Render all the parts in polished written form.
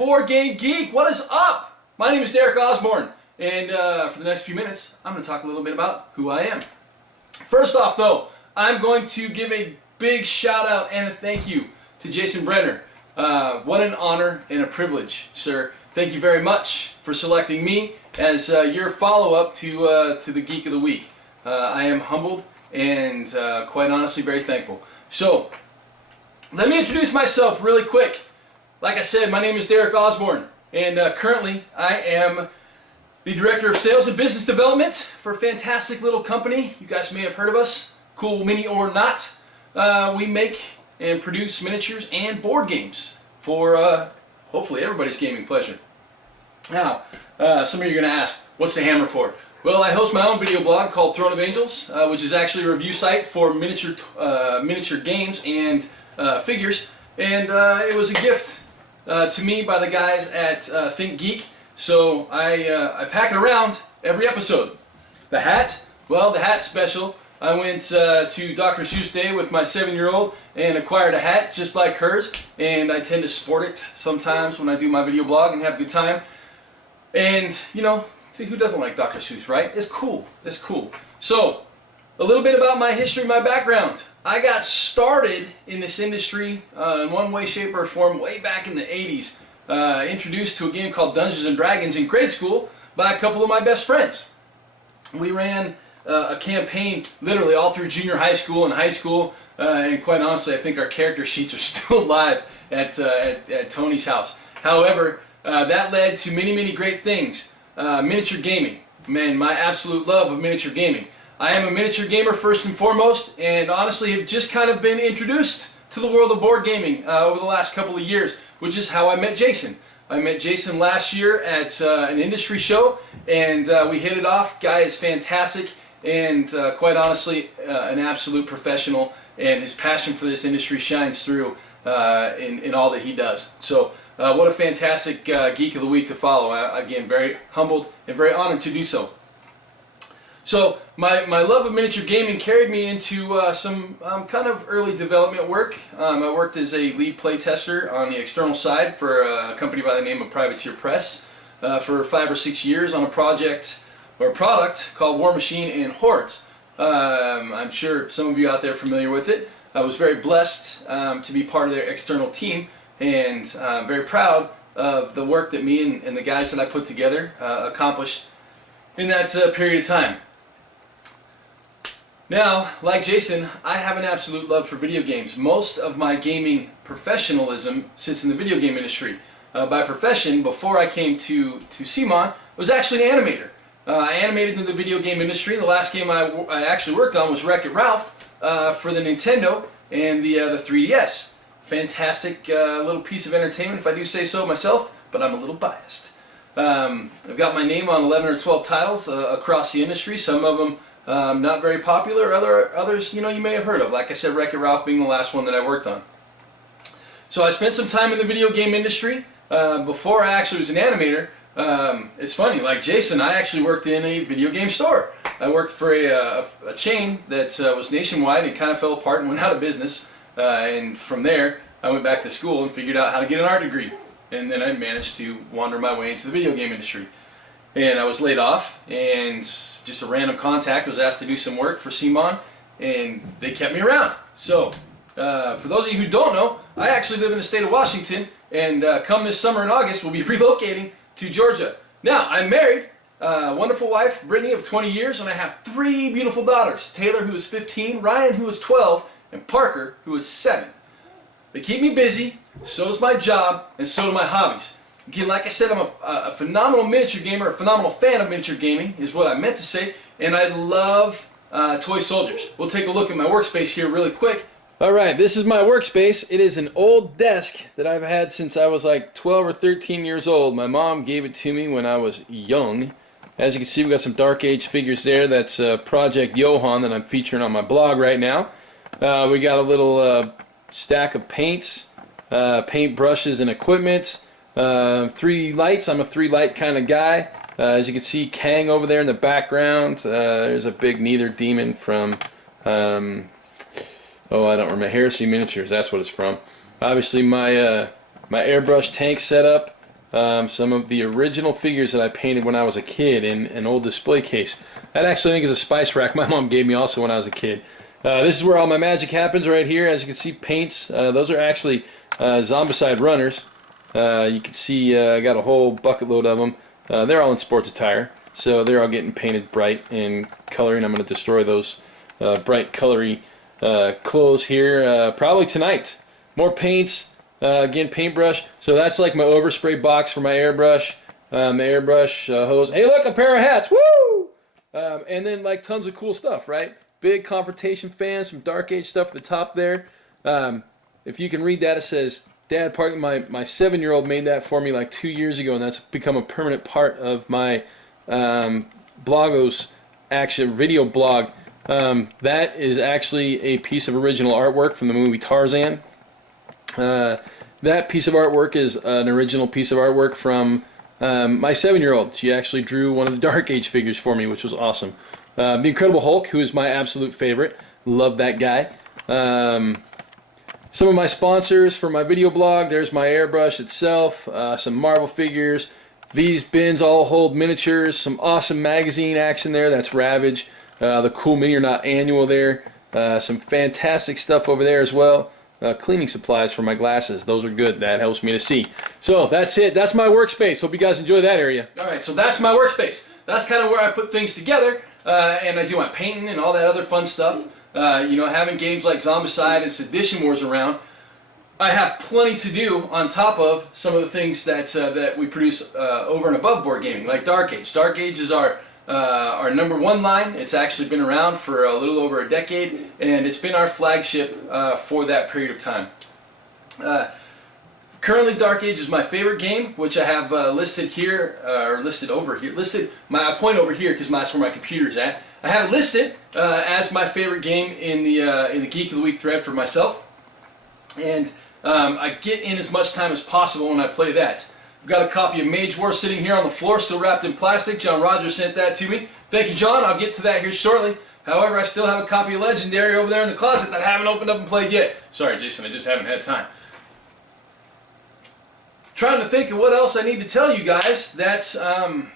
BoardGameGeek. What is up? My name is Derek Osborne, and for the next few minutes, I'm going to talk a little bit about who I am. First off, though, I'm going to give a big shout out and a thank you to Jason Brenner. What an honor and a privilege, sir. Thank you very much for selecting me as your follow-up to the Geek of the Week. I am humbled and quite honestly very thankful. So, let me introduce myself really quick. Like I said, my name is Derek Osborne, and currently I am the Director of Sales and Business Development for a fantastic little company. You guys may have heard of us, Cool Mini or Not. We make and produce miniatures and board games for hopefully everybody's gaming pleasure. Now, some of you are going to ask, what's the hammer for? Well, I host my own video blog called Throne of Angels, which is actually a review site for miniature games and figures, and it was a gift to me by the guys at Geek. So I pack it around every episode. The hat, well, the hat's special. I went to Dr. Seuss Day with my 7-year-old and acquired a hat just like hers, and I tend to sport it sometimes when I do my video blog and have a good time. And, you know, see, who doesn't like Dr. Seuss, right? It's cool. It's cool. So, a little bit about my history, my background. I got started in this industry in one way, shape, or form way back in the 80s. Introduced to a game called Dungeons and Dragons in grade school by a couple of my best friends. We ran a campaign literally all through junior high school and high school, and quite honestly I think our character sheets are still live at Tony's house. However, that led to many great things. Miniature gaming. Man, my absolute love of miniature gaming. I am a miniature gamer first and foremost, and honestly have just kind of been introduced to the world of board gaming over the last couple of years, which is how I met Jason. I met Jason last year at an industry show, and we hit it off. Guy is fantastic, and quite honestly, an absolute professional, and his passion for this industry shines through in all that he does. So, what a fantastic Geek of the Week to follow. Again, very humbled and very honored to do so. So, my love of miniature gaming carried me into some kind of early development work. I worked as a lead play tester on the external side for a company by the name of Privateer Press for 5 or 6 years on a project or a product called War Machine and Hordes. I'm sure some of you out there are familiar with it. I was very blessed to be part of their external team, and very proud of the work that me and the guys that I put together accomplished in that period of time. Now, like Jason, I have an absolute love for video games. Most of my gaming professionalism sits in the video game industry. By profession, before I came to CMON, was actually an animator. I animated in the video game industry. The last game I actually worked on was Wreck-It Ralph for the Nintendo and the 3DS. Fantastic little piece of entertainment, if I do say so myself, but I'm a little biased. I've got my name on 11 or 12 titles across the industry, some of them not very popular, others you may have heard of. Like I said, Wreck-It Ralph being the last one that I worked on. So I spent some time in the video game industry before I actually was an animator. It's funny, like Jason, I actually worked in a video game store. I worked for a chain that was nationwide and kind of fell apart and went out of business. And from there, I went back to school and figured out how to get an art degree. And then I managed to wander my way into the video game industry. And I was laid off, and just a random contact was asked to do some work for CMON, and they kept me around. So, for those of you who don't know, I actually live in the state of Washington, and come this summer in August, we'll be relocating to Georgia. Now, I'm married, wonderful wife, Brittany, of 20 years, and I have 3 beautiful daughters, Taylor, who is 15, Ryan, who is 12, and Parker, who is 7. They keep me busy, so does my job, and so do my hobbies. Again, like I said, I'm a phenomenal miniature gamer, a phenomenal fan of miniature gaming, is what I meant to say, and I love toy soldiers. We'll take a look at my workspace here really quick. Alright, this is my workspace. It is an old desk that I've had since I was like 12 or 13 years old. My mom gave it to me when I was young. As you can see, we've got some Dark Age figures there. That's Project Johan that I'm featuring on my blog right now. We got a little stack of paints, paint brushes and equipment. 3 lights. I'm a 3-light kind of guy. As you can see, Kang over there in the background. There's a big Neither Demon from oh, I don't remember, Heresy Miniatures. That's what it's from. Obviously, my my airbrush tank setup. some of the original figures that I painted when I was a kid in an old display case. That actually I think is a spice rack my mom gave me also when I was a kid. This is where all my magic happens right here. As you can see, paints. Those are actually Zombicide runners. You can see I got a whole bucket load of them. They're all in sports attire, so they're all getting painted bright in color, and I'm going to destroy those bright colory clothes here probably tonight. More paints. Again, paintbrush. So that's like my overspray box for my airbrush. Hose. Hey, look, a pair of hats. Woo! And then like tons of cool stuff, right? Big confrontation fan, some Dark Age stuff at the top there. If you can read that, it says, Dad, my 7-year-old made that for me like 2 years ago, and that's become a permanent part of my Blogos action video blog. That is actually a piece of original artwork from the movie Tarzan. That piece of artwork is an original piece of artwork from my 7-year-old. She actually drew one of the Dark Age figures for me, which was awesome. The Incredible Hulk, who is my absolute favorite. Love that guy. Some of my sponsors for my video blog. There's my airbrush itself, some Marvel figures. These bins all hold miniatures, some awesome magazine action there. That's Ravage. The Cool Mini or Not Annual there. Some fantastic stuff over there as well. Cleaning supplies for my glasses. Those are good. That helps me to see. So that's it. That's my workspace. Hope you guys enjoy that area. Alright, so that's my workspace. That's kind of where I put things together. And I do my painting and all that other fun stuff. You know, having games like Zombicide and Sedition Wars around, I have plenty to do on top of some of the things that that we produce over and above board gaming, like Dark Age. Dark Age is our #1 line. It's actually been around for a little over a decade, and it's been our flagship for that period of time. Currently, Dark Age is my favorite game, which I have listed here, or listed over here. I point over here because that's where my computer's at. I have it listed as my favorite game in the Geek of the Week thread for myself, and I get in as much time as possible when I play that. I've got a copy of Mage War sitting here on the floor, still wrapped in plastic. John Rogers sent that to me. Thank you, John. I'll get to that here shortly. However, I still have a copy of Legendary over there in the closet that I haven't opened up and played yet. Sorry, Jason, I just haven't had time. Trying to think of what else I need to tell you guys that I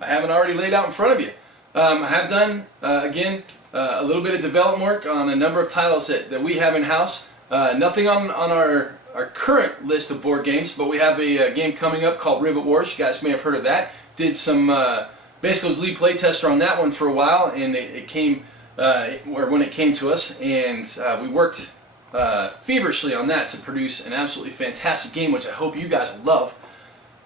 haven't already laid out in front of you. I have done, again, a little bit of development work on a number of titles that we have in-house. Nothing on our current list of board games, but we have a game coming up called Rivet Wars. You guys may have heard of that. Did some, basically was lead playtester on that one for a while, and it came, or when it came to us, and we worked feverishly on that to produce an absolutely fantastic game, which I hope you guys will love.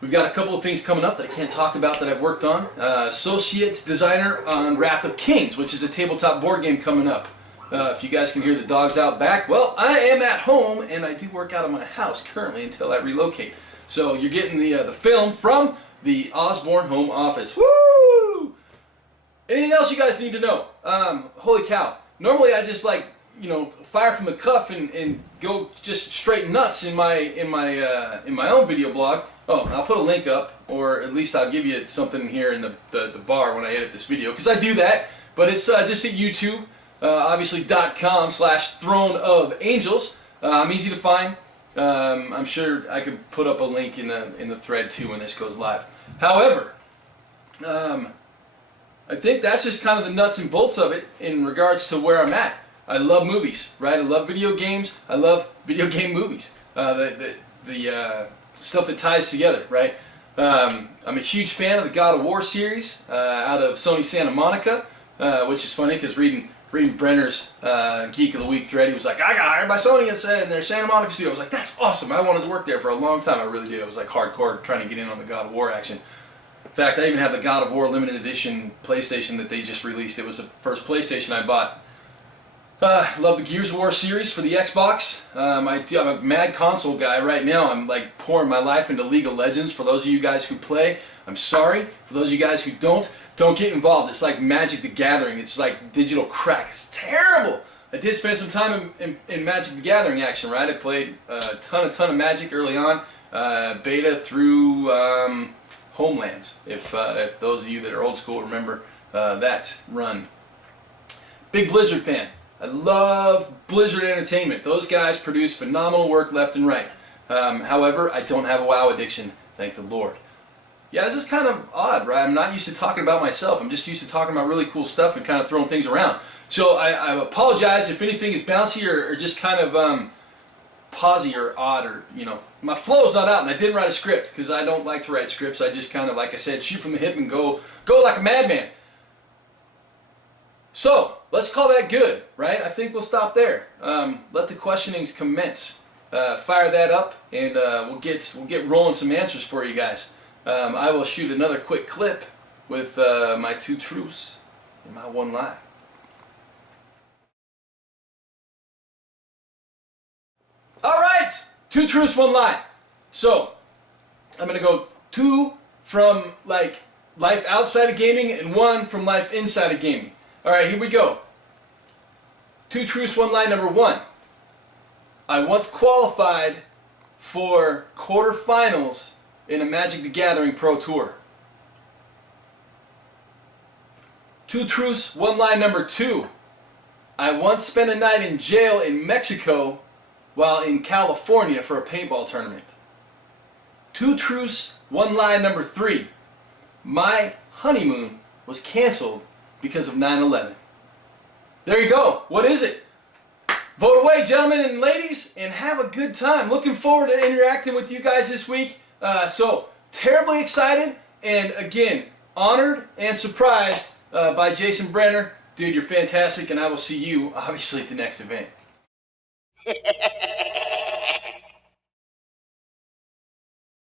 We've got a couple of things coming up that I can't talk about that I've worked on. Associate designer on Wrath of Kings, which is a tabletop board game coming up. If you guys can hear the dogs out back, well, I am at home, and I do work out of my house currently until I relocate. So you're getting the film from the Osborne home office. Woo! Anything else you guys need to know? Holy cow! Normally I just like, you know, fire from the cuff and go just straight nuts in my own video blog. Oh, I'll put a link up, or at least I'll give you something here in the bar when I edit this video, because I do that. But it's just at YouTube. Obviously .com/Throne of Angels. I'm easy to find. I'm sure I could put up a link in the thread too when this goes live. However, I think that's just kind of the nuts and bolts of it in regards to where I'm at. I love movies, right? I love video games. I love video game movies. The stuff that ties together, right? I'm a huge fan of the God of War series out of Sony Santa Monica, which is funny because reading Brenner's Geek of the Week thread, he was like, I got hired by Sony and their Santa Monica studio. I was like, that's awesome. I wanted to work there for a long time. I really did. I was like hardcore trying to get in on the God of War action. In fact, I even have the God of War limited edition PlayStation that they just released. It was the first PlayStation I bought. Love the Gears of War series for the Xbox. I'm a mad console guy right now. I'm like pouring my life into League of Legends. For those of you guys who play, I'm sorry. For those of you guys who don't get involved. It's like Magic the Gathering. It's like digital crack. It's terrible. I did spend some time in Magic the Gathering action, right? I played a ton of Magic early on, beta through Homelands. If those of you that are old school remember that run. Big Blizzard fan. I love Blizzard Entertainment. Those guys produce phenomenal work left and right. However, I don't have a WoW addiction. Thank the Lord. Yeah, this is kind of odd, right? I'm not used to talking about myself. I'm just used to talking about really cool stuff and kind of throwing things around. So I apologize if anything is bouncy or just kind of pausey or odd, or, you know, my flow is not out, and I didn't write a script because I don't like to write scripts. I just kind of, like I said, shoot from the hip and go like a madman. So let's call that good, right? I think we'll stop there. Let the questionings commence. Fire that up, and we'll get rolling some answers for you guys. I will shoot another quick clip with my 2 truths and my 1 lie. All right, 2 truths, 1 lie. So I'm gonna go 2 from like life outside of gaming and 1 from life inside of gaming. All right, here we go. 2 truths, 1 lie. Number 1. I once qualified for quarterfinals in a Magic the Gathering Pro Tour. 2 truths, 1 lie. Number 2. I once spent a night in jail in Mexico while in California for a paintball tournament. 2 truths, 1 lie. Number 3. My honeymoon was canceled because of 9/11. There you go. What is it? Vote away, gentlemen and ladies, and have a good time. Looking forward to interacting with you guys this week. So, terribly excited, and again, honored and surprised by Jason Brenner. Dude, you're fantastic, and I will see you, obviously, at the next event.